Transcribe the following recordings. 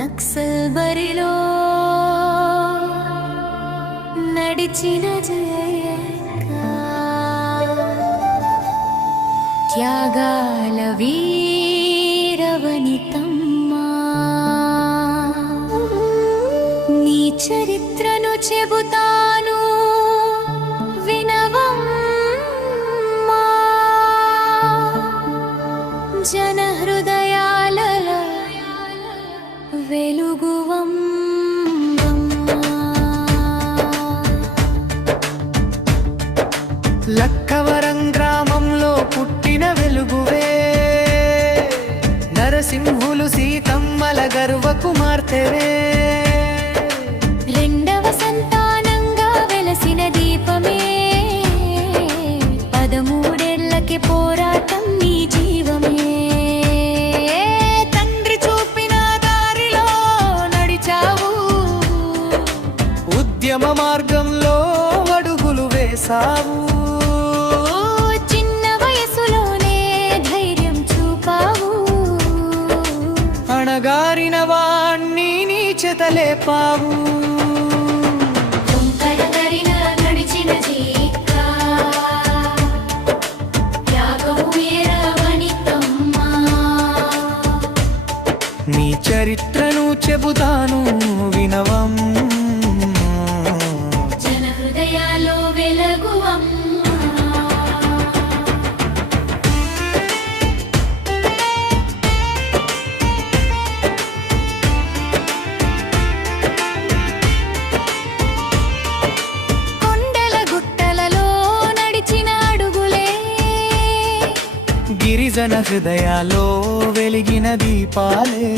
నక్సల్ బరిలో నడిచిన త్యాగాల వీరవనితమ్మా, నీ చరిత్రను చెబుతాను వినవమ్మా. జన హృదయాలలో వెలుగువమ్మా. లక్కవరం గ్రామంలో పుట్టిన వెలుగువే, నరసింహులు సీతమ్మల గర్వ కుమార్తెవే. రెండవ సంతానంగా వెలసిన దీపమే, 13 పోరాటం నీ జీవమే. తండ్రి చూపిన దారిలో నడిచావు, ఉద్యమ మార్గంలో అడుగులు వేసావు. చిన్న వయసులోనే ధైర్యం చూపావు, అణగారిన వాణ్ణి నీచతలేపావు. నడిచిన జీకా త్యాగము వీరవనితమ్మా, నీ చరిత్రను చెబుతాను వినవం. జన హృదయాల్లో వెలుగువమ్మా. కొండల గుట్టలలో నడిచిన అడుగులే, గిరిజన హృదయాల్లో వెలిగిన దీపాలే.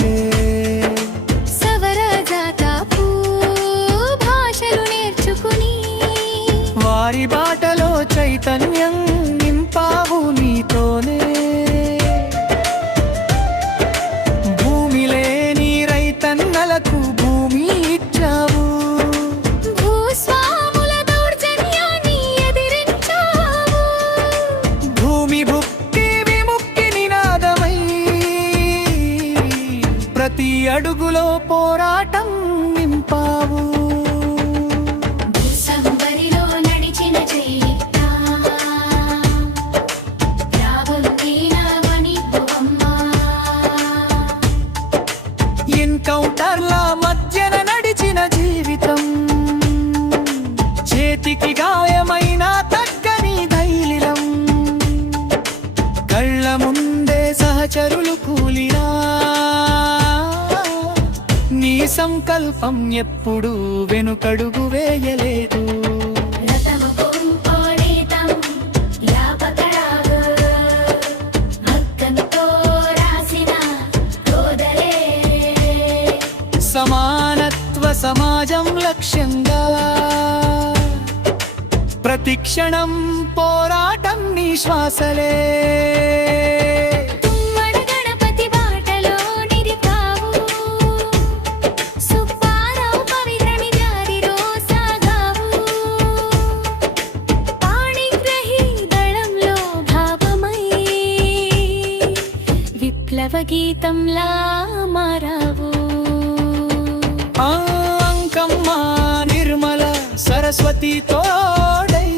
సవరజాతపు భాషలు నేర్చుకుని వారి బాటలో చైతన్యం నింపావు నీతోనే. భూమి లేని రైతన్నలకు భూమి ఇచ్చావు, భూస్వాముల దౌర్జన్యాన్ని ఎదిరించావు. భూమి భుక్తి విముక్తి నినాదమై ప్రతి అడుగులో పోరాటం నింపావు. సంబరిలో నడిచిన చైత్ర త్యాగం వీరవనితమ్మా, ఎన్కౌంటర్ల మధ్యన నడిచిన జీవితం, చేతికి గాయమైన తగ్గని ధైర్యం. కళ్ళ ముందే సహచరులు కూలినా, నీ సంకల్పం ఎప్పుడు వెనుకడుగు వేయలేదు. రతమపుం పోరీతం యాపతడాగు, హక్కంతో రాసిన రోదలే. సమానత్వ సమాజం లక్ష్యంగా ప్రతిక్షణం పోరాటం నీ శ్వాసలే. తుమ్మడ గణపతి బాటలో నిలిపావు, సుబ్బారావు పవిత్రని దారిలో సాగావు. పాణిగ్రహి దళంలో భావమై విప్లవ గీతంలా మారావు. అంకమ్మ నిర్మల సరస్వతి తోడై,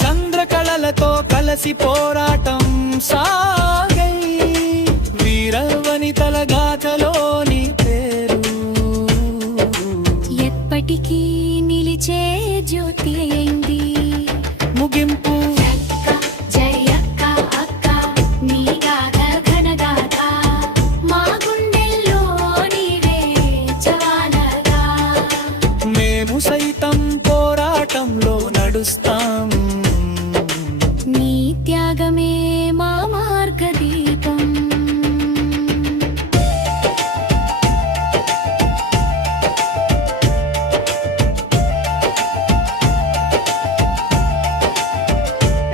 చంద్రకళలతో కలసి పోరాటం సాగై. వీరవనితల గాథలోని పేరు ఎప్పటికీ నిలిచే జ్యోతి అయింది. ముగింపు జయక్క అక్క నీ గాథ ఘనగాథ, మా గుండెల్లో నీవే జవానగా. మేము సైతం పోరాటంలో నడుస్తాం, నీ త్యాగమే మా మార్గదీపం.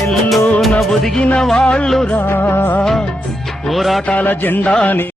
ఎల్లోన ఒదిగిన వాళ్ళురా, పోరాటాల జెండాని